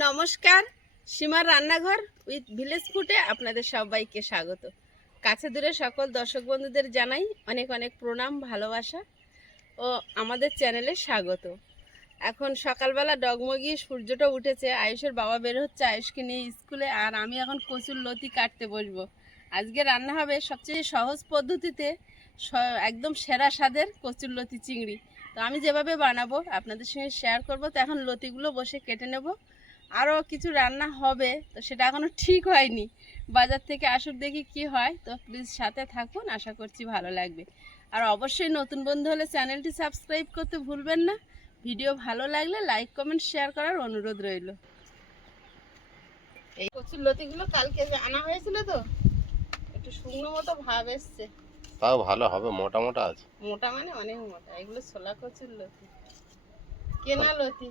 নমস্কার, সীমার রান্নাঘর উইথ ভিলেজ ফুটে আপনাদের সবাইকে স্বাগত। কাছে দূরে সকল দর্শক বন্ধুদের জানাই অনেক অনেক প্রণাম, ভালোবাসা ও আমাদের চ্যানেলে স্বাগত। এখন সকালবেলা ডগমগিয়ে সূর্যটা উঠেছে, আয়ুষের বাবা বের হচ্ছে, আয়ুষকে নিয়ে স্কুলে, আর আমি এখন কচুর লতি কাটতে বসবো। আজকে রান্না হবে সবচেয়ে সহজ পদ্ধতিতে একদম সেরা স্বাদের কচুর লতি চিংড়ি। তো আমি যেভাবে বানাবো, আপনাদের সঙ্গে শেয়ার করব, তো এখন লতিগুলো বসে কেটে নেব। আরও কিছু রান্না হবে তো সেটা এখনও ঠিক হয়নি। বাজার থেকে আসুক দেখি কি হয়। তো প্লিজ সাথে থাকুন আশা করছি ভালো লাগবে। আর অবশ্যই নতুন বন্ধু হলে চ্যানেলটি সাবস্ক্রাইব করতে ভুলবেন না। ভিডিও ভালো লাগলে লাইক কমেন্ট শেয়ার করার অনুরোধ রইল। এই কচুর লতিগুলো কালকে আনা হয়েছিল তো একটু শুকনো মতো ভাব এসছে। তাও ভালো হবে মোটা মোটা আছে। মোটা মানে অনেক মোটা এগুলো ছোলা কচুর লতি। কেনা লতি।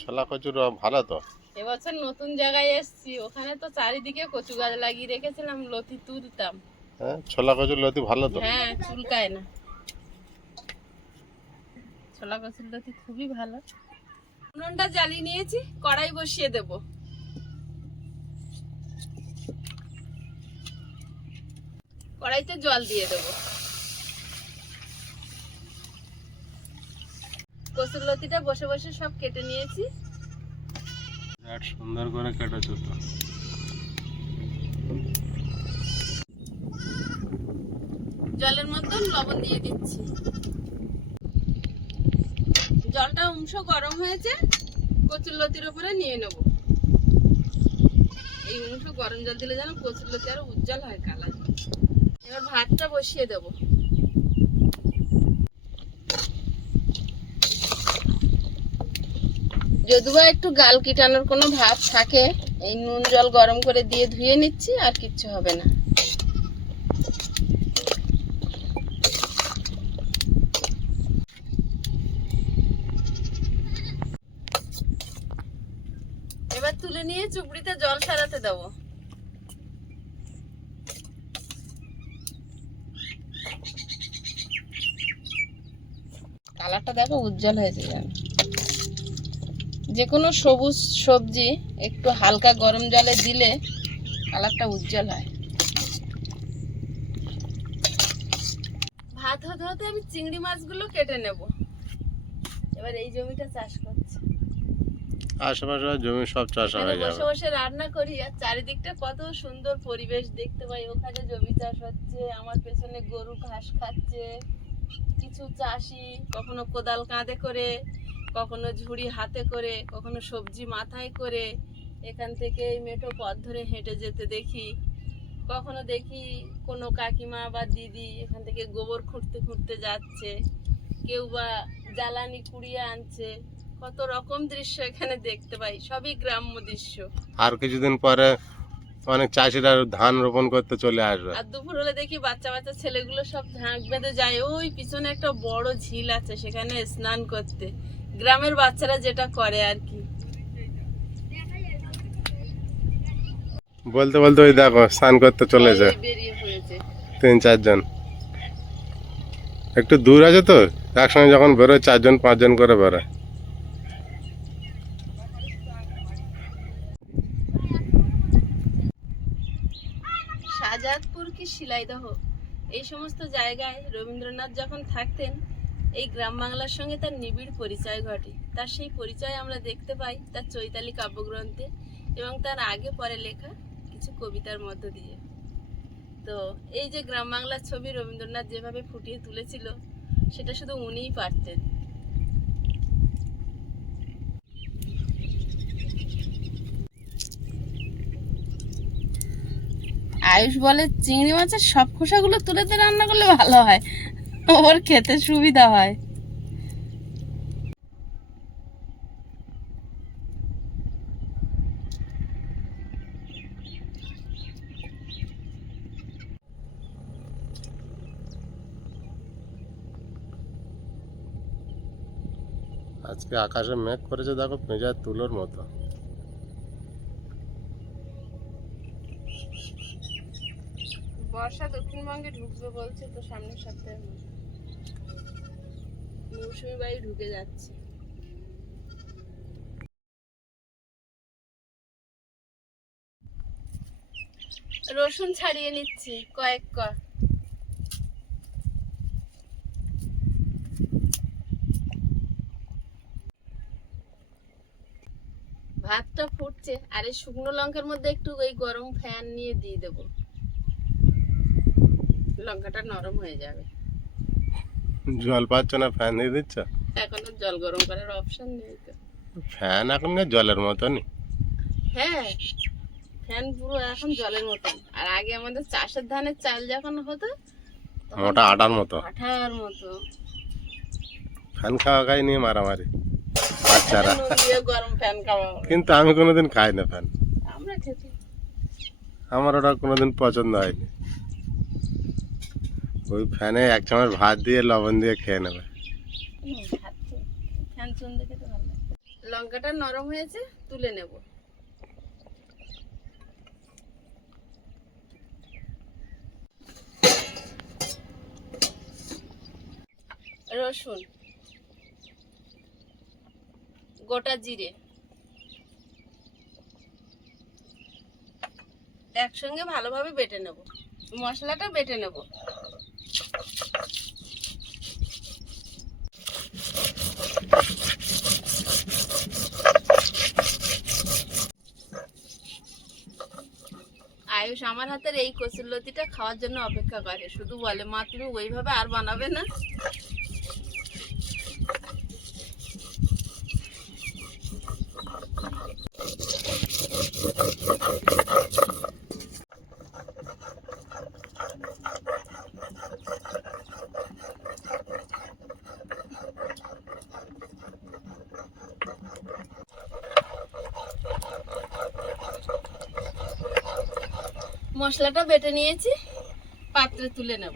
ছোলা কচুর ভালো তো। এবছর নতুন জায়গায় এসেছি। ওখানে তো চারিদিকে কচু গাছ লাগিয়ে রেখেছিলাম লতি তুলতাম হ্যাঁ ছোলা কচুর লতি ভালো তো? হ্যাঁ চুলকায় না। ছোলা কচুর লতি খুবই ভালো। উনুনটা জ্বালিয়ে নিয়েছি কড়াই বসিয়ে দেব। কড়াইতে জল দিয়ে দেব। কচুর লতিটা বসে বসে সব কেটে নিয়েছি। সুন্দর করে কেটেছো তো জলের মধ্যে লবণ দিয়ে দিচ্ছি। জলটা অংশ গরম হয়েছে, কচুর লতির উপরে নিয়ে নেব। এই অংশ গরম জল দিলে যেন কচুর লতি আরও উজ্জ্বল হয় কালার। এবার ভাতটা বসিয়ে দেব। যদিবা একটু গাল কিটানোর কোনো ভাব থাকে, এই নুন জল গরম করে দিয়ে ধুয়ে নিচ্ছি আর কিচ্ছু হবে না। এবার তুলে নিয়ে চুপড়িতে জল সারাতে দেবো। কালারটা দেখো উজ্জ্বল হয়েছে যেন। যে কোনো সবুজ সবজি একটু হালকা গরম জলে দিলে কালারটা উজ্জ্বল হয়। ভাত হতে হতে আমি চিংড়ি মাছগুলো কেটে নেব। এবার এই জমিটা চাষ করছি। আশেপাশে জমি সব চাষ এখানে বসে বসে রান্না করি আর চারিদিকটা কত সুন্দর পরিবেশ দেখতে পাই। ওখানে জমি চাষ হচ্ছে আমার পেছনে গরু ঘাস খাচ্ছে কিছু চাষি কখনো কোদাল কাঁধে করে কখনো ঝুড়ি হাতে করে কখনো সবজি মাথায় করে এখান থেকে এই মেঠো পথ ধরে হেঁটে যেতে দেখি। কখনো দেখি কোনো কাকিমা বা দিদি এখান থেকে গোবর খুঁড়তে খুঁড়তে যাচ্ছে কেউ বা জ্বালানি কুড়িয়ে আনছে। কত রকম দৃশ্য এখানে দেখতে পাই সবই গ্রাম্য দৃশ্য। আর কিছুদিন পরে অনেক চাষিরা ধান রোপণ করতে চলে আসবে। আর দুপুর হলে দেখি বাচ্চা বাচ্চা ছেলেগুলো সব ঝাঁক বেঁধে যায়। ওই পিছনে একটা বড় ঝিল আছে সেখানে স্নান করতে। গ্রামের বাচ্চারা যেটা করে আর কি। বলতে বলতে ওই দেখো স্নান করতে চলে যায়। তিন চারজন। একটু দূর আছে তো একসঙ্গে যখন বেরোয় চারজন পাঁচজন করে বেরোয়। শাহজাদপুর কি শিলাইদহ? এই সমস্ত জায়গায় রবীন্দ্রনাথ যখন থাকতেন এই গ্রাম বাংলার সঙ্গে তার নিবিড় পরিচয় ঘটে। তার সেই পরিচয় আমরা দেখতে পাই তার চৈতালি কাব্যগ্রন্থে এবং তার আগে পরে লেখা কিছু কবিতার মধ্য দিয়ে। তো এই যে গ্রাম বাংলার ছবি রবীন্দ্রনাথ যেভাবে ফুটিয়ে তুলেছিল, সেটা শুধু উনিই পারতেন। আয়ুষ বলে, চিংড়ি মাছের সব খোসাগুলো তুলে রান্না করলে ভালো হয়। ওর খেতে সুবিধা হয়। আজকে আকাশে মেঘ করেছে দেখো পেঁজার তুলোর মতো। বর্ষা দক্ষিণবঙ্গে ঢুকবে বলছে তো সামনের সপ্তাহে। মৌসুমি বাড়ি ঢুকে যাচ্ছে। রসুন ছাড়িয়ে নিচ্ছি কয়েক ক ভাতটা ফুটছে, আর এই শুকনো লঙ্কার মধ্যে একটু ওই গরম ফ্যান নিয়ে দিয়ে দেবো। লঙ্কাটা নরম হয়ে যাবে। জল পাচ্ছ না ফ্যান দিয়ে দিচ্ছ? এখনও জল গরম করার অপশন নেই তো। ফ্যান এখনকার জলের মতনই? হ্যাঁ ফ্যান পুরো এখন জলের মতন। আর আগে আমাদের চাষের ধানের চাল যখন হতো মোটা আটার মতো। আঠার মতো। ফ্যান খাওয়া খাই নিয়ে মারামারি বাচ্চারা। গরম ফ্যান খাওয়া কিন্তু আমি কোনোদিন খাই না ফ্যান আমরা খেতে। আমার ওটা কোনোদিন পছন্দ হয়নি। ওই ফ্যানে এক চামচ ভাত দিয়ে লবণ দিয়ে খেয়ে নেবে। লঙ্কাটা নরম হয়েছে, তুলে নেব। রসুন, গোটা জিরে। একসঙ্গে ভালোভাবে বেটে নেব। মশলাটা বেটে নেব আয়ুষ আমার হাতের এই কচুর লতিটা খাওয়ার জন্য অপেক্ষা করে। শুধু বলে, মা, তুমি ওইভাবে আর বানাবে না? মশলাটা বেটে নিয়েছি পাত্রে তুলে নেব।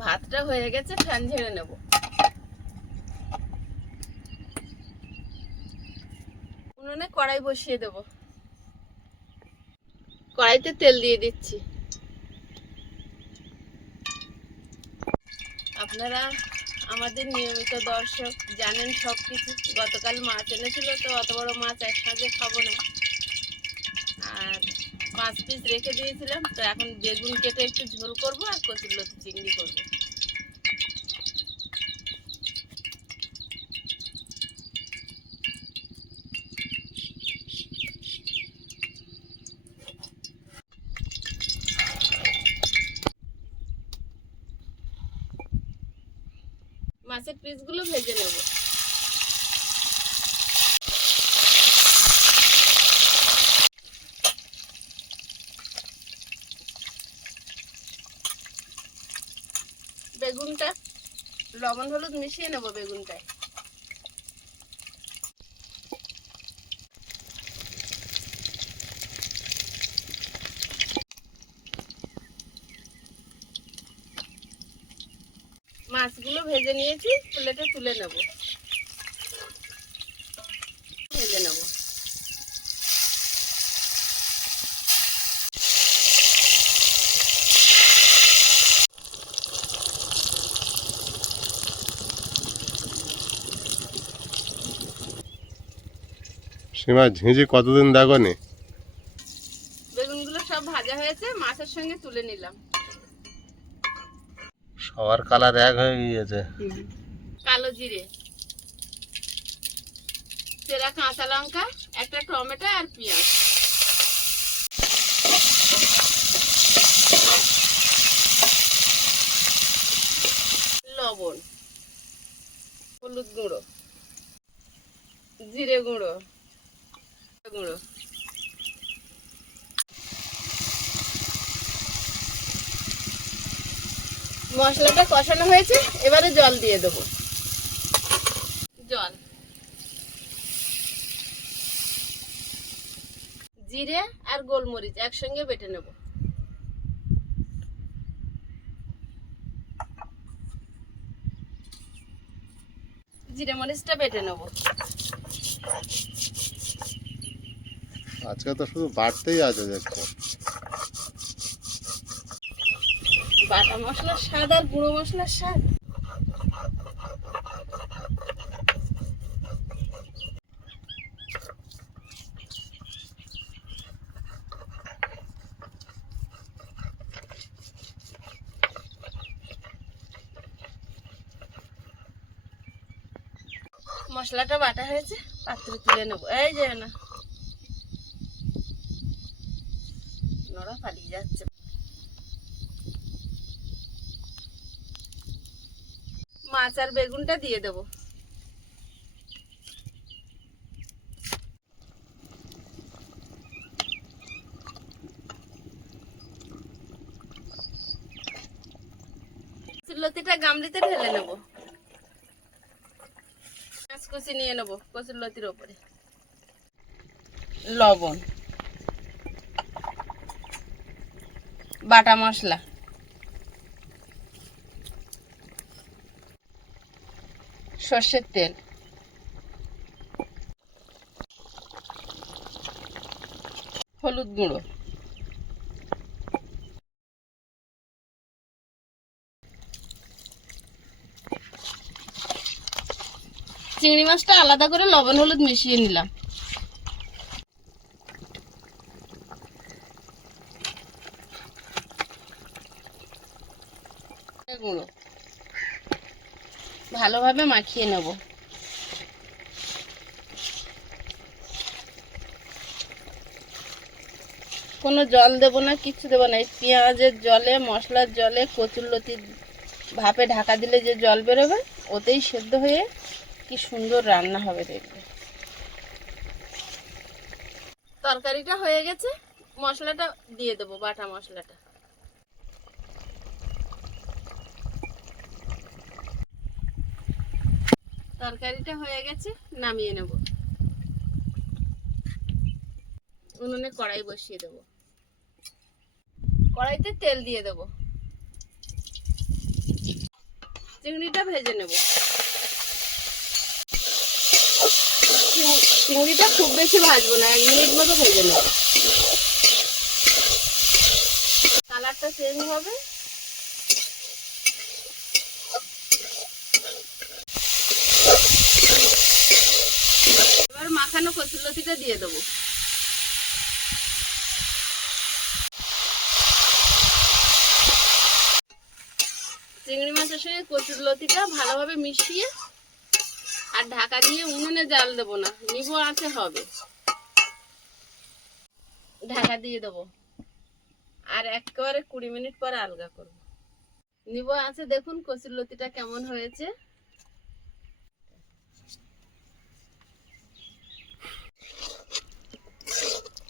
ভাতটা হয়ে গেছে ফ্যান ঝেড়ে নেব উনুনে কড়াই বসিয়ে দেব। কড়াইতে তেল দিয়ে দিচ্ছি। আপনারা আমাদের নিয়মিত দর্শক জানেন সব কিছু গতকাল মাছ এনেছিল তো অত বড় মাছ একসাথে খাব না। আর পাঁচ পিস রেখে দিয়েছিলাম, তো এখন বেগুন কেটে একটু ঝোল করব আর কচুর লতি চিংড়ি করব মাছের পিসগুলো ভেজে নেব। বেগুনটা লবণ হলুদ মিশিয়ে নেব বেগুনটায়। মাছগুলো ভেজে নিয়েছি প্লেটে তুলে নেব। ভেজে নেব। সীমা ঝিঁঝি কতদিন দেখো নি বেগুনগুলো সব ভাজা হয়েছে মাছের সঙ্গে তুলে নিলাম। সবার কালার এক হয়ে গিয়েছে। কালো জিরে। চেরা কাঁচা লঙ্কা, একটা টমেটো আর পেঁয়াজ। লবণ, হলুদ গুঁড়ো, জিরে গুঁড়ো গুঁড়ো। মশলাটা কষানো হয়েছে এবারে জল দিয়ে দেবো। জল। জিরে আর গোলমরিচ একসঙ্গে বেটে নেব। জিরে মরিচটা বেটে নেব। আজকে তো শুধু বাড়তেই আছে দেখছি বাটা মশলার স্বাদ আর গুঁড়ো মশলার স্বাদ। মশলাটা বাটা হয়েছে, পাত্রে তুলে নেব। এই যে না। নড়া পালিয়ে যাচ্ছে। আর বেগুনটা দিয়ে দেবো। লতিটা গামলিতে ঢেলে নেব। মাছ কষি নিয়ে নেব কচুর লতির ওপরে। লবণ। বাটা মশলা। সর্ষের তেল। হলুদ গুঁড়ো। চিংড়ি মাছটা আলাদা করে লবণ হলুদ মিশিয়ে নিলাম গুঁড়ো ভালোভাবে মাখিয়ে নেব। কোনো জল দেব না কিছু দেবো না। এই পেঁয়াজের জলে, মশলার জলে কচুরলতি ভাপে ঢাকা দিলে যে জল বেরোবে, ওতেই সেদ্ধ হয়ে কি সুন্দর রান্না হবে দেখবে। তরকারিটা হয়ে গেছে, মশলাটা দিয়ে দেবো, বাটা মশলাটা। তরকারিটা হয়ে গেছে, নামিয়ে নেব। উনুনে কড়াই বসিয়ে দেব। কড়াইতে তেল দিয়ে দেব। চিংড়িটা ভেজে নেব। চিংড়িটা খুব বেশি ভাজবো না, এক মিনিট মতো ভেজে নেব। কালারটা চেঞ্জ হবে। এবার মাখানো কচুরলতিটা দিয়ে দেবো। চিংড়ি মাছের সঙ্গে কচুরলতিটা ভালোভাবে মিশিয়ে আর ঢাকা দিয়ে উনুনে জাল দেবো না, নিবো আছে হবে। ঢাকা দিয়ে দেবো। আর একেবারে কুড়ি মিনিট পরে আলগা করব। নিবো আছে দেখুন কচুরলতিটা কেমন হয়েছে।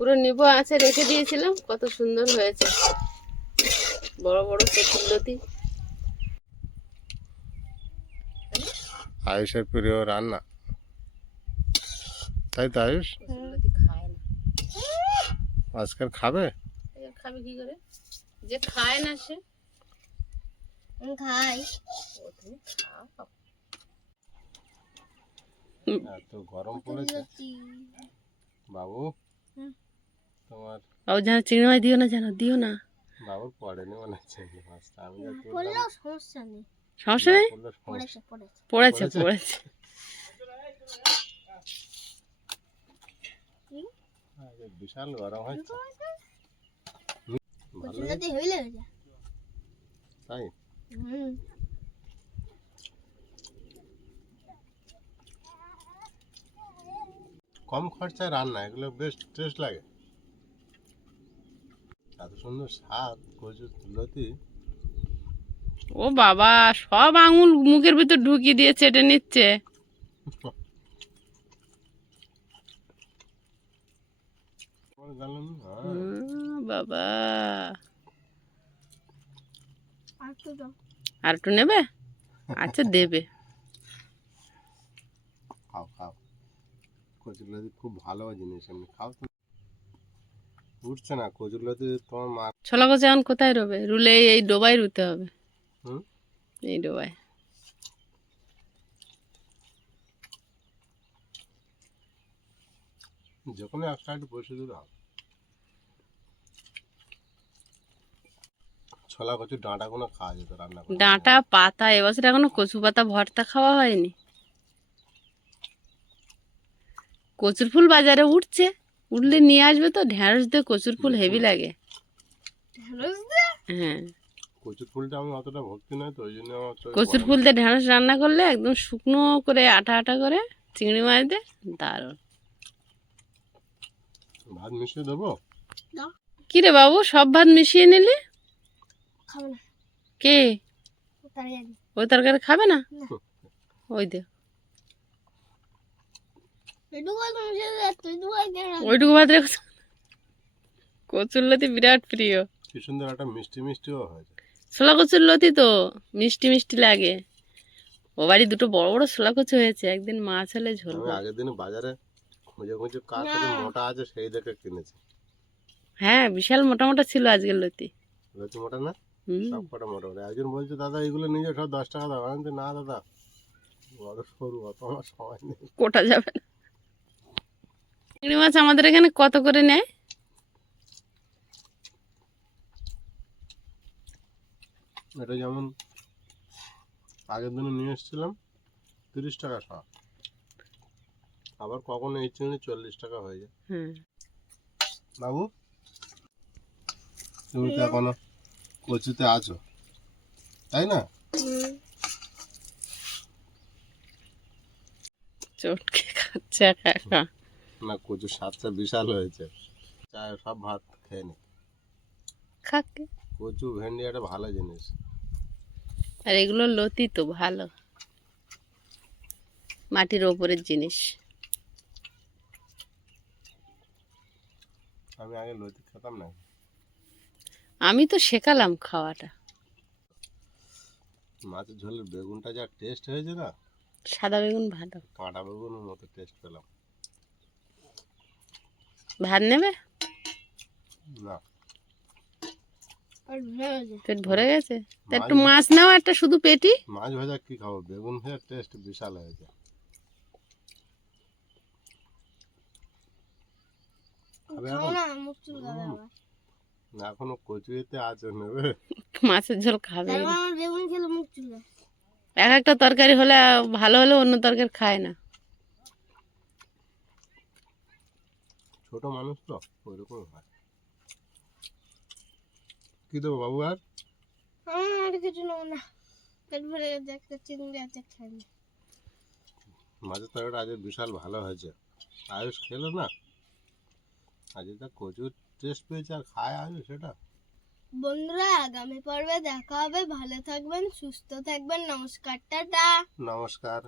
পুরো নিবো আছে রেখে দিয়েছিলাম কত সুন্দর হয়েছে। বড় বড় কচুরলতি আয়ুষের প্রিয় রান্না। তাই তো আয়ুষ? কচুরলতি খায় না। আজকাল খাবে? খাবে কি করে? যে খায় না সে। খাই। এত গরম পড়েছে। বাবু? হুম। তোমার ও জানো চিংড়ি মাছ দিও না জানো দিও না। বাবুর পড়েনি মনে হচ্ছে মাছটা আমি পড়লেও সমস্যা নেই। সমস্যা নেই? পড়েছে পড়েছে। বিশাল গরম হচ্ছে। ভালো কচুলাতে হইলে হয়ে তাই? হুম। কম খরচায় রান্না এগুলো বেশ টেস্ট লাগে। সুন্দর স্বাদ কচুর লতি ও বাবা সব আঙুল মুখের ভিতর ঢুকিয়ে দিয়ে চেটে নিচ্ছে? হুম, বাবা। আর তো দাও। আর একটু নেবে? আচ্ছা দেবে। খাও খাও। কচুর লতি খুব ভালো জিনিস এমনি খাও তো উঠছে না কচুর তোমার মা ছোলা কচু এখন কোথায় রবে? রুলে এই ডোবায় রুতে হবে। হুম? এই ডোবায়। যে কোনো এক সাইড বসে দিলে ছোলা কচুর ডাঁটাগুলো খাওয়া যেত রান্না ডাঁটা পাতা এবছর এখনও কচু পাতা ভর্তা খাওয়া হয়নি। কচুর ফুল বাজারে উঠছে। উঠলে নিয়ে আসবে তো ঢ্যাঁড়স দিয়ে কচুর ফুল হেভি লাগে। হ্যাঁ। কচুর ফুলটা আমি অতটা ভক্তি নয় তো ওই জন্য আমার কচুর ফুল দিয়ে ঢ্যাঁড়স রান্না করলে একদম শুকনো করে আটা আটা করে চিংড়ি মাছ দিয়ে দারুণ। ভাত মিশিয়ে দেবো? কি রে বাবু সব ভাত মিশিয়ে নিলি? কে? ওই তরকারি খাবে না? না। ওই দে এটুকু তুমি যে তুই তো আর কেন রাখবি? ওইটুকু ভাত রেখে কচুর লতি বিরাট প্রিয়। কি সুন্দর একটা মিষ্টি মিষ্টিও হয়েছে ছোলা কচুর লতি তো মিষ্টি মিষ্টি লাগে। ও বাড়ি দুটো বড় বড় ছোলা কচু হয়েছে একদিন মাছ হলে ঝোল আগের দিন বাজারে খুঁজে খুঁজে কার মোটা আছে সেই দেখে কিনেছি। হ্যাঁ বিশাল মোটা মোটা ছিল আজকের লতি। লতি মোটা না? হুম। সব কটা মোটা মোটা। একজন বলছে দাদা এগুলো নিয়ে সব দশ টাকা দাও। আমি না দাদা বড় সরু অত আমার সময় নেই। কোটা যাবে না। চিংড়ি মাছ আমাদের এখানে কত করে নেয়? এটা যেমন আগের দিনে নিয়ে এসেছিলাম তিরিশ টাকা শ আবার কখনো এই চিংড়ি চল্লিশ টাকা হয়ে যায়। বাবু তুমি তো এখনও কচুতে আছো তাই না? চটকে খাচ্ছে একা একা। না কচু স্বাদটা বিশাল হয়েছে। চায় সব ভাত খেয়ে নি। খাকে কচু ভেন্ডি একটা ভালো জিনিস। আর এগুলো লতি তো ভালো। মাটির ওপরের জিনিস। আমি আগে লতি খেতাম না? আমি তো শেখালাম খাওয়াটা। মাছের ঝোলের বেগুনটা যা টেস্ট হয়েছে না? সাদা বেগুন ভালো। কাঁটা বেগুনের মতো টেস্ট পেলাম। ভাত নেবে? না। আর ভরে গেছে। পেট ভরে গেছে? তা একটু মাছ- নাও একটা শুধু পেটি? মাছ ভাজা কি খাব? বেগুন ভাজা টেস্ট বিশাল হয়েছে এখন? কচুরিতে আছে নেবে। মাছের ঝোল খাবে। এক একটা তরকারি হলে ভালো হলে অন্য তরকারি খায় না। ছোট মানুষ তো ওইরকম হয়। কি দেবো বাবু আর? আর কিছু নেব না। পেট ভরে চিংড়ি আছে খাই মাছের তরকারিটা আজ বিশাল ভালো হয়েছে। আয়ুষ খেলো না? আজ তা কচুর টেস্ট পেয়েছে আর খায় আয়ুষ সেটা? বন্ধুরা আগামী পর্বে দেখা হবে। ভালো থাকবেন সুস্থ থাকবেন। নমস্কার টাটা। নমস্কার।